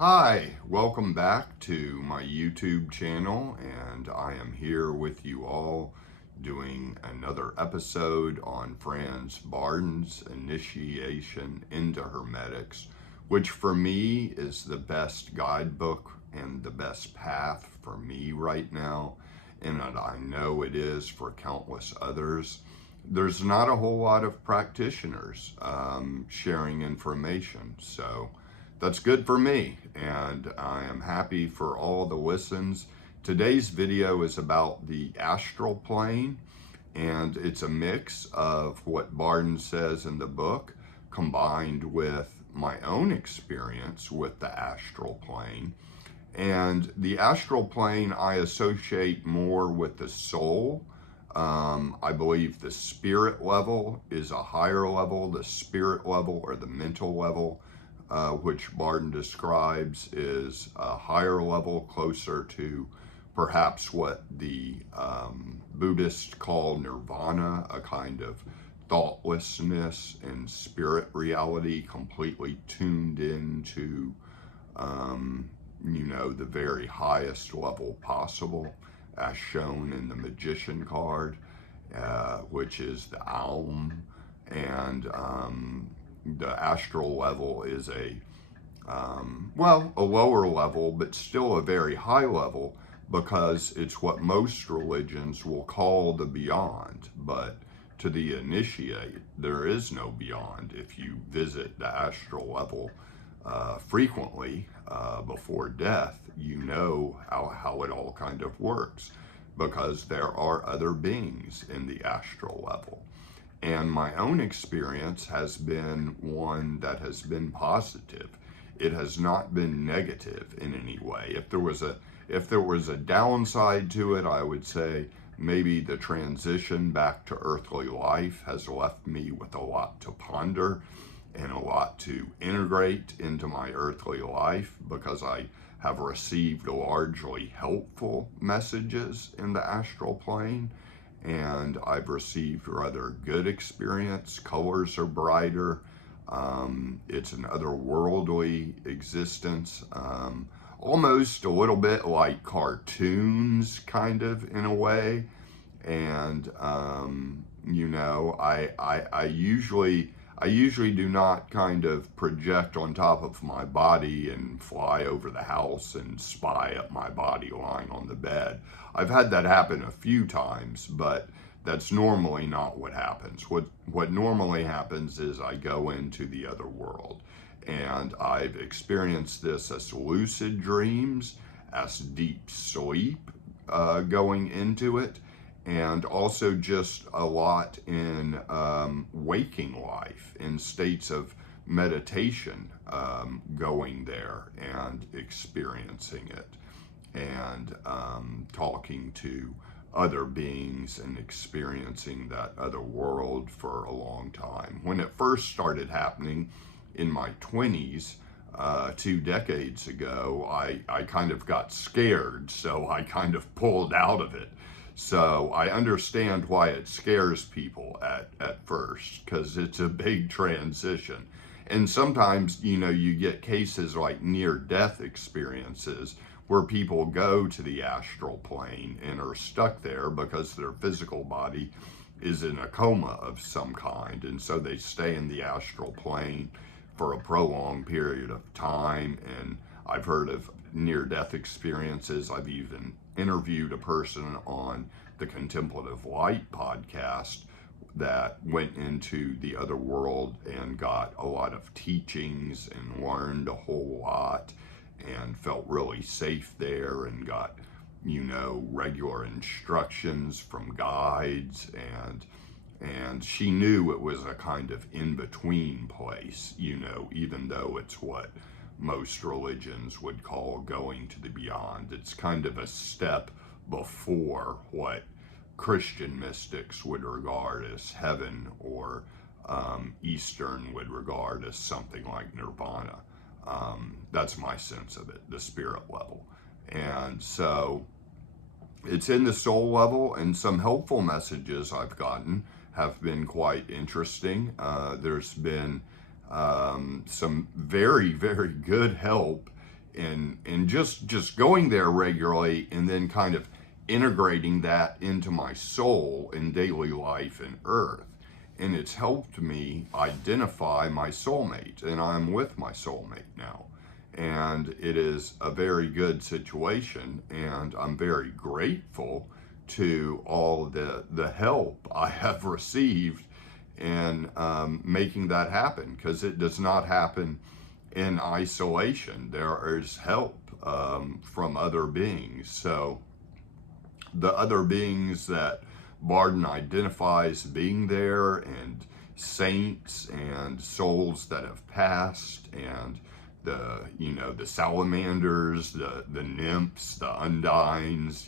Hi, welcome back to my YouTube channel, and I am here with you all doing another episode on Franz Bardon's Initiation into Hermetics, which for me is the best guidebook and the best path for me right now, and I know it is for countless others. There's not a whole lot of practitioners sharing information, so that's good for me, and I am happy for all the listens. Today's video is about the astral plane, and it's a mix of what Bardon says in the book combined with my own experience with the astral plane. And the astral plane I associate more with the soul. I believe the spirit level is a higher level. The spirit level, or the mental level, which Bardon describes, is a higher level, closer to perhaps what the Buddhists call nirvana, a kind of thoughtlessness and spirit reality, completely tuned into, the very highest level possible, as shown in the Magician card, which is the Aum. And the astral level is a lower level, but still a very high level, because it's what most religions will call the beyond. But to the initiate, there is no beyond. If you visit the astral level frequently before death, you know how it all kind of works, because there are other beings in the astral level. And my own experience has been one that has been positive. It has not been negative in any way. If there was a downside to it, I would say maybe the transition back to earthly life has left me with a lot to ponder and a lot to integrate into my earthly life, because I have received largely helpful messages in the astral plane, and I've received rather good experience. Colors are brighter. It's an otherworldly existence, almost a little bit like cartoons, kind of, in a way. And I usually do not kind of project on top of my body and fly over the house and spy at my body lying on the bed. I've had that happen a few times, but that's normally not what happens. What normally happens is I go into the other world, and I've experienced this as lucid dreams, as deep sleep going into it, and also just a lot in waking life, in states of meditation, going there and experiencing it, and talking to other beings and experiencing that other world for a long time. When it first started happening in my 20s, 2 decades ago, I kind of got scared, so I kind of pulled out of it. So I understand why it scares people at first, because it's a big transition. And sometimes, you get cases like near-death experiences where people go to the astral plane and are stuck there because their physical body is in a coma of some kind. And so they stay in the astral plane for a prolonged period of time. And I've heard of near-death experiences. I've even interviewed a person on the Contemplative Light podcast that went into the other world and got a lot of teachings and learned a whole lot and felt really safe there, and got, regular instructions from guides, and she knew it was a kind of in-between place, even though it's what most religions would call going to the beyond. It's kind of a step before what Christian mystics would regard as heaven, or Eastern would regard as something like nirvana. That's my sense of it, the spirit level. And so it's in the soul level, and some helpful messages I've gotten have been quite interesting. There's been some very, very good help and just going there regularly, and then kind of integrating that into my soul in daily life and earth. And it's helped me identify my soulmate, and I'm with my soulmate now. And it is a very good situation, and I'm very grateful to all the help I have received in making that happen, because it does not happen in isolation. There is help from other beings. So the other beings that Bardon identifies being there, and saints and souls that have passed, and the salamanders, the nymphs, the undines,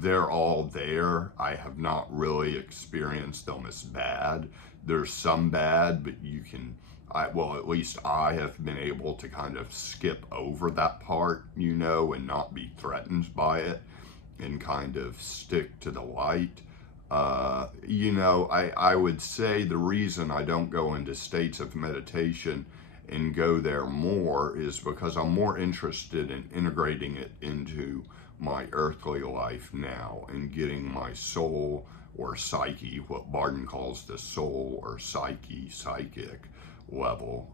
they're all there. I have not really experienced them as bad. There's some bad, but at least I have been able to kind of skip over that part, and not be threatened by it, and kind of stick to the light. I would say the reason I don't go into states of meditation and go there more is because I'm more interested in integrating it into my earthly life now, and getting my soul or psyche, what Bardon calls the soul or psychic level,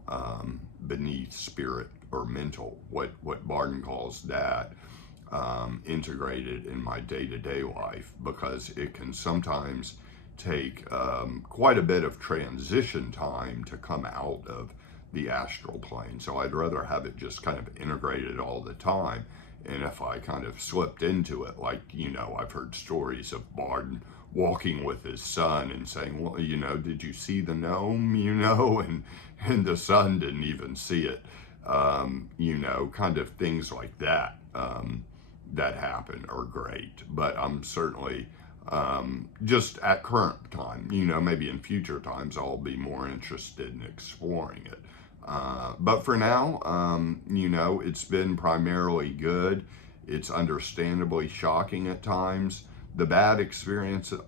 beneath spirit or mental, what Bardon calls that, integrated in my day-to-day life, because it can sometimes take quite a bit of transition time to come out of the astral plane. So I'd rather have it just kind of integrated all the time. And if I kind of slipped into it, like, I've heard stories of Bardon walking with his son and saying, well, did you see the gnome, and the son didn't even see it, kind of things like that. That happen are great, but I'm certainly just at current time, maybe in future times I'll be more interested in exploring it. But for now, it's been primarily good. It's understandably shocking at times. The bad experience that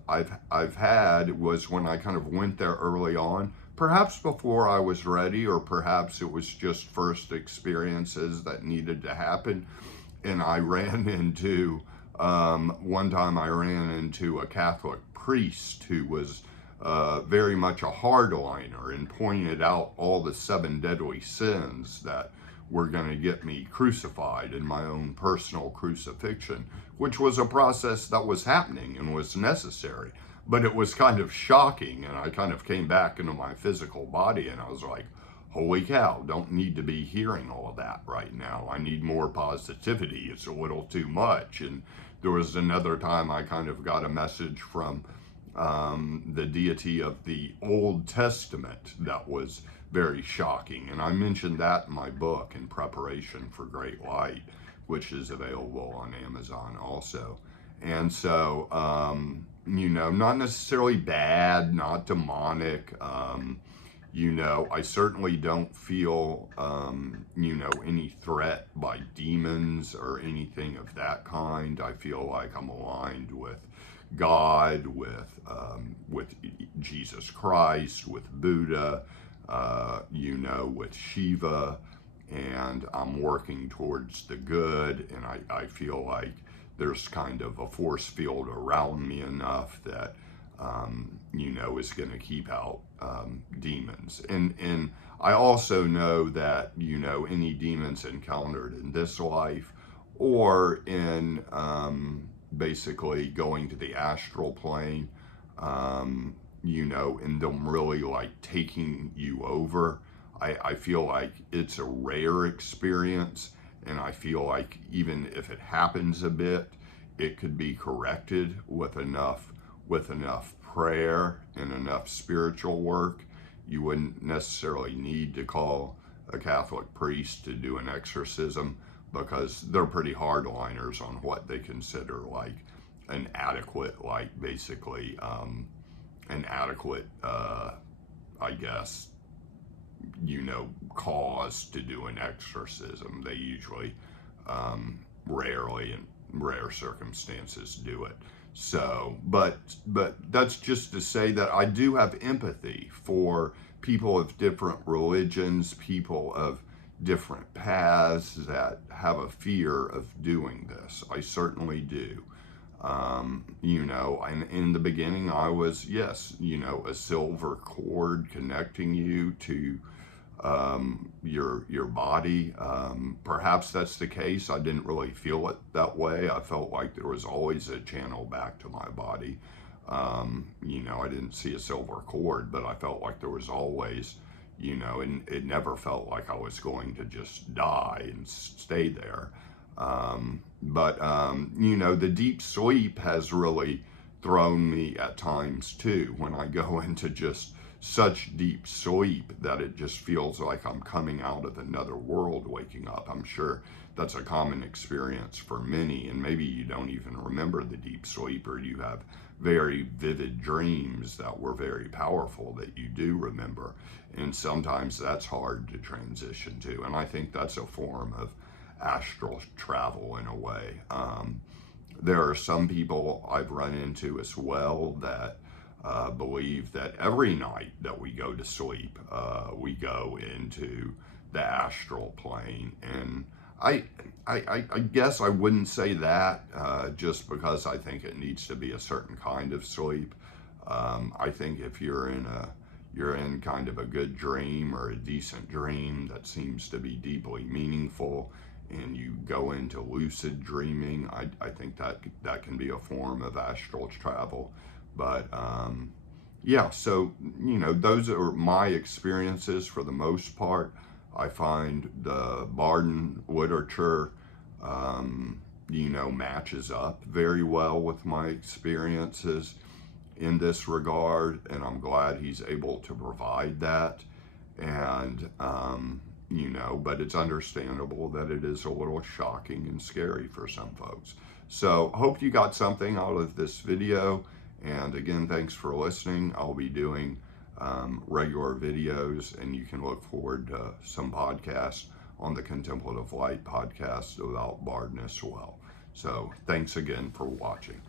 I've had was when I kind of went there early on, perhaps before I was ready, or perhaps it was just first experiences that needed to happen. And I ran into, one time I ran into a Catholic priest who was very much a hardliner, and pointed out all the 7 deadly sins that were going to get me crucified in my own personal crucifixion, which was a process that was happening and was necessary. But it was kind of shocking, and I kind of came back into my physical body, and I was like, holy cow, don't need to be hearing all of that right now. I need more positivity. It's a little too much. And there was another time I kind of got a message from the deity of the Old Testament that was very shocking. And I mentioned that in my book, In Preparation for Great Light, which is available on Amazon also. And so, not necessarily bad, not demonic. I certainly don't feel, any threat by demons or anything of that kind. I feel like I'm aligned with God, with Jesus Christ, with Buddha, with Shiva, and I'm working towards the good, and I feel like there's kind of a force field around me enough that is going to keep out demons. And I also know that, any demons encountered in this life, or in basically going to the astral plane, and them really like taking you over, I feel like it's a rare experience. And I feel like even if it happens a bit, it could be corrected with enough prayer and enough spiritual work. You wouldn't necessarily need to call a Catholic priest to do an exorcism, because they're pretty hardliners on what they consider like an adequate, I guess, cause to do an exorcism. They usually, rarely, in rare circumstances, do it. So, but that's just to say that I do have empathy for people of different religions, people of different paths that have a fear of doing this. I certainly do. You know, and in the beginning I was, yes, you know, a silver cord connecting you to your body. Perhaps that's the case. I didn't really feel it that way. I felt like there was always a channel back to my body. You know, I didn't see a silver cord, but I felt like there was always, you know, and it never felt like I was going to just die and stay there. You know, the deep sleep has really thrown me at times too, when I go into just such deep sleep that it just feels like I'm coming out of another world waking up. I'm sure that's a common experience for many, and maybe you don't even remember the deep sleep, or you have very vivid dreams that were very powerful that you do remember, and sometimes that's hard to transition to, and I think that's a form of astral travel in a way. There are some people I've run into as well that believe that every night that we go to sleep, we go into the astral plane. And I guess I wouldn't say that just because I think it needs to be a certain kind of sleep. I think if you're in kind of a good dream or a decent dream that seems to be deeply meaningful, and you go into lucid dreaming, I think that can be a form of astral travel. But yeah, so, you know, those are my experiences for the most part. I find the Bardon literature, you know, matches up very well with my experiences in this regard, and I'm glad he's able to provide that. And, you know, but it's understandable that it is a little shocking and scary for some folks. So hope you got something out of this video. And again, thanks for listening. I'll be doing regular videos, and you can look forward to some podcasts on the Contemplative Light podcast about Bardon as well. So thanks again for watching.